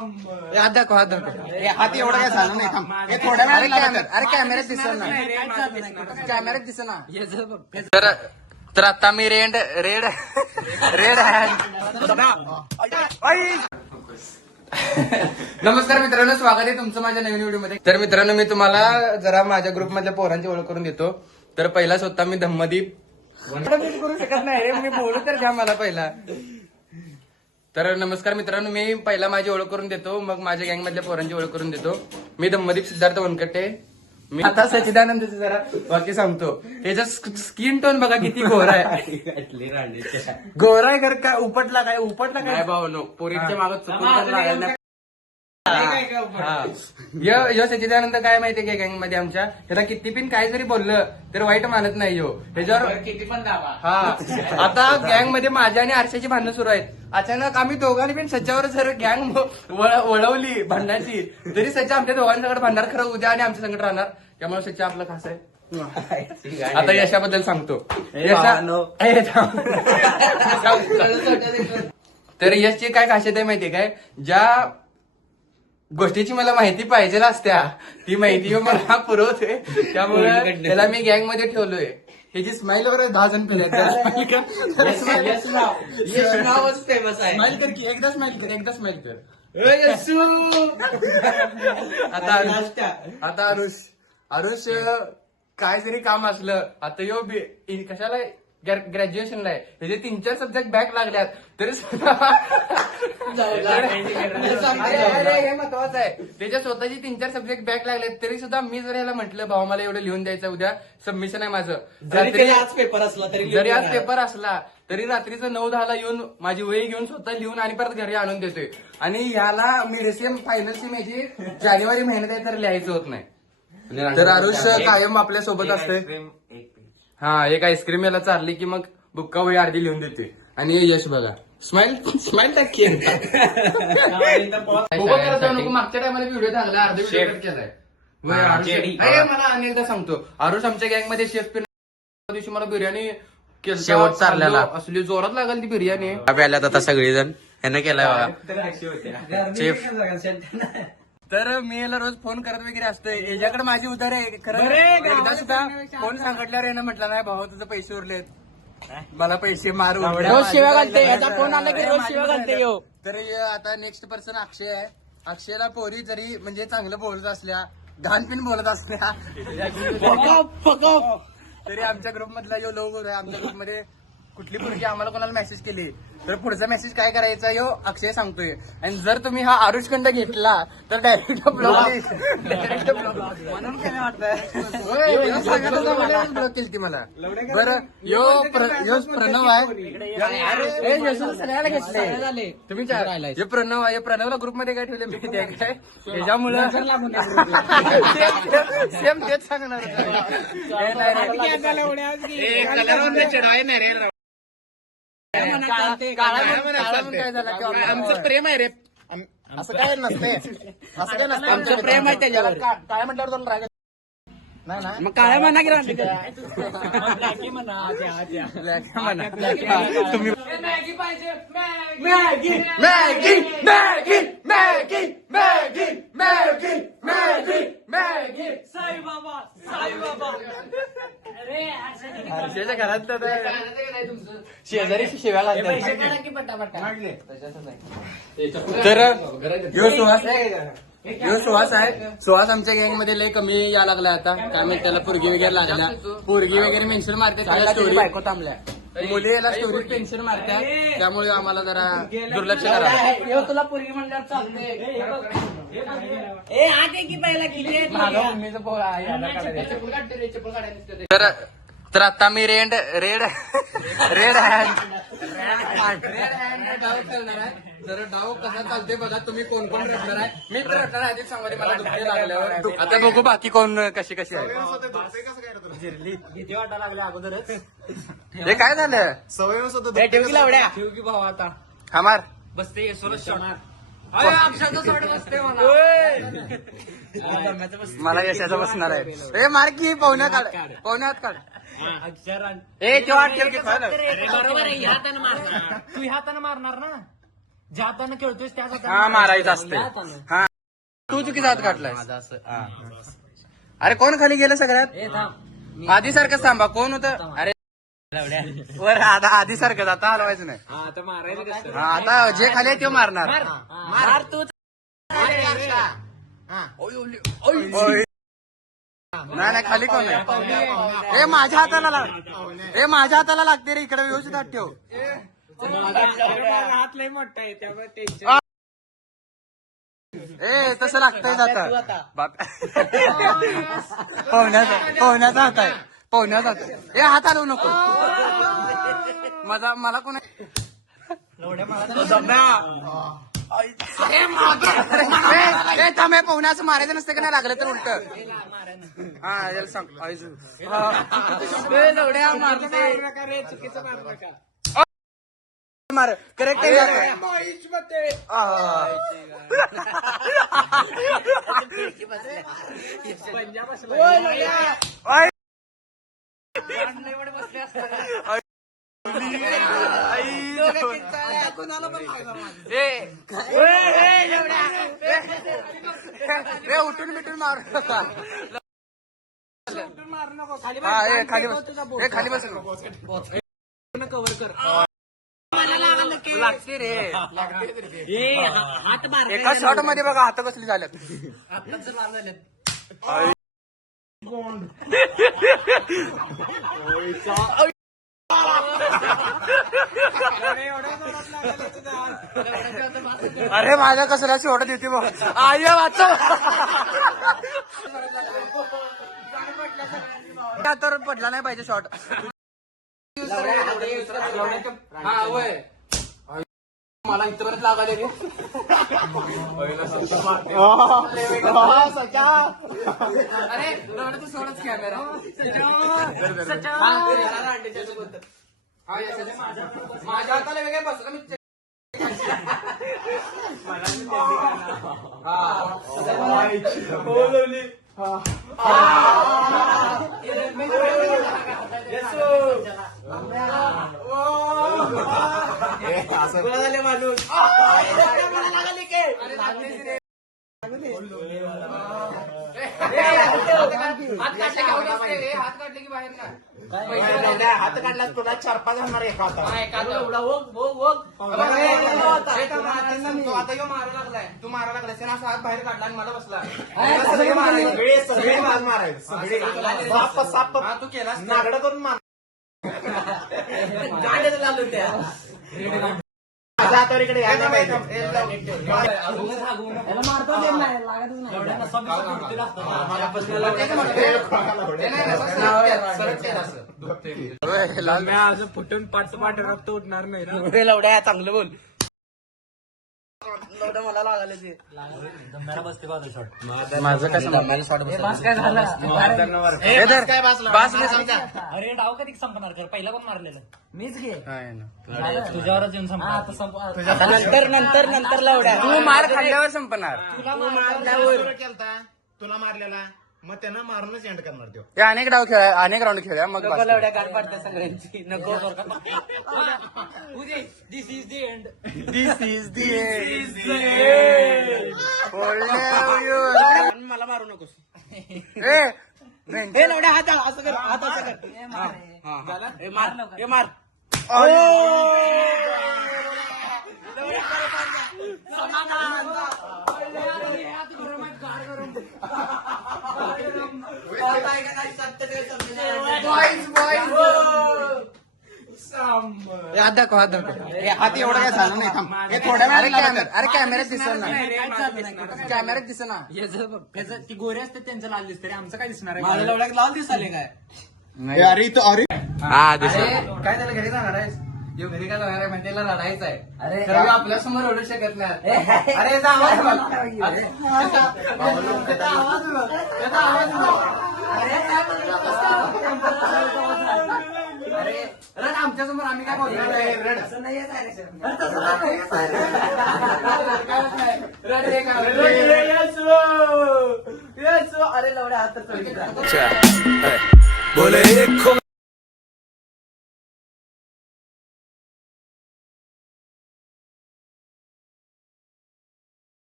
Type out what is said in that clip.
हात दाखव हात दाखव. हात एवढा काय झालं नाही थांब. हे थोड्या अरे वेळाने अरे कॅमेऱ्यात दिसत ना, कॅमेऱ्यात दिसत ना. तर आता मी रेड नमस्कार मित्रांनो, स्वागत आहे तुमचं माझ्या नवीन व्हिडिओ मध्ये. तर मित्रांनो, मी तुम्हाला जरा माझ्या ग्रुप मधल्या पोरांची ओळख करून देतो. तर पहिला स्वतः मी धम्मदीप करू शकत नाही रे, मी बोलू तर घ्या मला पहिला. तर नमस्कार मित्रांनो, मी पहिला माझी ओळख करून देतो, मग माझ्या गँग मधल्या पोरांची ओळख करून देतो. मी धम्मदीप सिद्धार्थ वनकटे. मी आता सच्चिदानंदचं जरा वाक्य सांगतो. याचा स्किन टोन बघा किती गोरा आहे. गोरा आहे कर का उपटला काय भाऊ नो पोरीच्या मागं चुकून लागलं नाही. यो सच्चिदानंद काय माहितीये का गँग मध्ये आमच्या, त्याला किती पण काय जरी बोललं तर वाईट मानत नाही यो. त्याच्यावर किती पण दाबा. हा, आता गँग मध्ये माझ्या आणि आरशाची भांडणं सुरू आहेत. अचानक आम्ही दोघांनी पण सच्यावर जर गँग वळवली भांडणाची, तरी सच्या आमच्या दोघांच्याकडे भांडणार खरं उद्या आणि आमच्या संकट राहणार. त्यामुळे सच्या आपलं खास आहे. आता यशाबद्दल सांगतो. तर यशची काय खासियत आहे माहितीये काय, ज्या गोष्टीची मला माहिती पाहिजे असत्या ती माहिती मला पुरवतोय. त्यामुळे त्याला मी गँग मध्ये ठेवलोय. ह्याची स्माईल वर 10 जण फेमस आहे. स्माईल कर की, एकदा स्माईल कर. आता आरुष काय जरी काम असलं, आता यो कशाला ग्रॅज्युएशनला आहे, त्याचे 3-4 सब्जेक्ट बॅक लागल्यात तरी हे महत्वाचं आहे. त्याच्या स्वतःची 3-4 सब्जेक्ट बॅक लागलेत तरी सुद्धा मी जर याला म्हटलं भाऊ मला एवढं लिहून द्यायचं, उद्या सबमिशन आहे माझं, जरी आज पेपर असला तरी रात्रीचं 9-10 येऊन माझी वही घेऊन स्वतः लिहून आणि परत घरी आणून देतोय. आणि ह्याला मिडसियम फायनल सेम याची जानेवारी महिन्यात आहे तर लिहायचं होत नाही. तर आरुष कायम आपल्या सोबत असतोय. हा, एक आईस्क्रीम याला चालली की मग बुक्का वही अर्धी लिहून देते. आणि यश बघा स्माइल टाकी. मागच्या टायमाला व्हिडिओ चांगला अर्धे व्हिडिओ कट केलाय. मला अनेकदा सांगतो, आरुष आमच्या गँग मध्ये शेफ दिवशी मला बिर्याणी शेवट चाललेला असली जोरात लागल ती बिर्याणी. प्याल्यात आता सगळेजण यानं केलाय शेफ. तर मी याला रोज फोन करत वगैरे असतोय. याच्याकडे माझी उधार आहे खरं. एकदा सुद्धा फोन सांगितल्यावर यानं म्हटलं नाही भाऊ तुझं पैसे उरलेत, मला पैसे मारू. रोज शिव्या घालते, याचा फोन आला की रोज शिव्या घालते. तर आता नेक्स्ट पर्सन अक्षय आहे. अक्षयला पोरी जरी म्हणजे चांगलं बोलत असल्या, घाणपिन बोलत असल्या तरी आमच्या ग्रुप मधला जो लोगो आहे, आमच्या ग्रुप मध्ये कुठली पोरगी आम्हाला कोणाला मेसेज केली तर पुढचा मेसेज काय करायचा यो अक्षय सांगतोय. आणि जर तुम्ही हा आरुषखंड घेतला तर डायरेक्ट ब्लॉक केली ती मला. बरं यो प्रणव आहे, सगळ्याला घेतले तुम्ही. हे प्रणव आहे, प्रणवला ग्रुप मध्ये काय ठेवले माहिती आहे काय, त्याच्यामुळे सेम तेच सांगणार. काय झालं आमचं प्रेम आहे रे, असं काय नसते, असं काय नसतं. आमचं प्रेम आहे त्याच्यावर. काय म्हटल्यावर तुला राग नाही, मग काय म्हणा की तुम्ही मॅगी पाहिजे, Maggi Maggi Maggi Maggi Maggi Maggi Maggi Maggi Saibaba हर्षेच्या घरात शेजारी शिव्या लागतात. तर यो सुहास आहे. सुहास आमच्या गँग मध्ये लय कमी या लागलाय आता. काय माहिती त्याला पोरगी वगैरे लागल्या, पोरगी वगैरे मेन्शन मारते त्याला स्टोरी, बायको थांबल्या, मुली याला स्टोरी पेन्शन मारतात. त्यामुळे आम्हाला जरा दुर्लक्ष करा. तुला पोरगी म्हणल्यावर चालते. तर आता मी रेड हँड डाव करणार आहे. जर डाव कसा चालते बघा, तुम्ही कोण रटणार आहे. मी तर रटणार आहे, आधीच सांगा मला दुखते लागल्यावर. आता बघू बाकी कोण कशी आहे. किती वाटा लागल्या अगोदरच. हे काय झालं, सवय ठेव की लावड्या, ठेव की भाऊ. आता हमार बसते सोडत शोणार. मला यशाचा बसणार आहे. ए मार्की पाहुण्यात काढ. बरोबर आहे, हातानं मारणार. तू हातानं मारणार ना. ज्या हातानं खेळतोयस त्याच हातानं हा मारायचं असते ज्या हातानं. हा तू चुकीचा हात काढलाय माझं असं अरे कोण खाली गेलं सगळ्यात ए थांब आधी सारखंच थांबा कोण होतं अरे लवड्या वर आता आधी सारखंच आता हलवायचं नाही हा आता मारायला कसं हा, आता जे खाली आहे ते मारणार मार तू ओय. नाही नाही खाली कोण आहे ए माझ्या हाताला लाग ए माझ्या हाताला लागते रे इकडे व्यवस्थित हात ठेव हात लय मोठा आहे त्यामुळे टेन्शन ए तसं लागतंय आता बाप पोहण्याचा हात आहे पोहण्याचा हात आहे. ए हात हलवू नको मला कोण थांबे पोहण्याचं मारायचं नसतं का नाही लागलं तर उलट हा याला सांग लवड्या मारते चुकीचं मारू नका मार करेक्ट पंजाब उठून बिटून मारू नका मारू नको खाली हा ए खाली बस ए खाली बस कव्हर कर लागते रे हात मार एका शॉट मध्ये बघा हात कसली झाल्यात आत्ताच लाल झालेत अरे माझ्या कसला शॉट देते बघ आय वाचव तर पडला नाही पाहिजे शॉट हा वय मला इथपर्यंत लागाले रे अरे तू सोडच कॅमेरा माझ्या हाताला वेगळे बसलं मी माणूस हात काढले की बाहेर ना हात काढला तुला 4-5 होणार एका आता यो मारू लागलाय तू मारा लागलाय असा हात बाहेर काढला आणि मला बसला हा तू केला नागडा करून मार गाड्या लागलो त्या माझ्या हातावर इकडे यायला पाहिजे फुटून पाठ रक्त उठणार नाही लवड्या चांगलं बोल मला लागायला बसते शॉट माझं कसं अरे डाव कधी संपणार कर पहिला कोण मारलेलं मीच घे तुझ्यावरच येऊन नंतर लवड्या तू मार खाल्ल्यावर संपणार तुला मारलेला मग त्यानं मारूनच एंड करणार तो ते अनेक डाव खेळा अनेक राऊंड खेळूया मग बस. लवड्या गाठ पडतात सगळ्यांची नको this is the end This is the end. मला मारू नकोस ए, हे लवड्या हात असं कर हात असं कर हे मार हे मार हात दाखव हात दाखव हात एवढं काय झालं नाही थांब हे थोड्या अरे वेळाने अरे कॅमेऱ्यात दिसत ना कॅमेऱ्यात दिसत ना ती गोरे असते त्यांचं लाल दिसतं रे आमचं काय दिसणार आहे माझ्या लवड्यात लाल दिसाले काय अरे तो अरे हा काय त्याला घरी जाणार आहे यो घरी काय जाणार आहे म्हणजे त्याला लढायचं आहे अरे आपल्या समोर ओढू शकत नाही अरे जा आवाज बघ. त्याचा आवाज बघ. त्याचा आवाज बघ. अरे रड आमच्या समोर आम्ही काय बोलणार आहे रड रड रे का बोले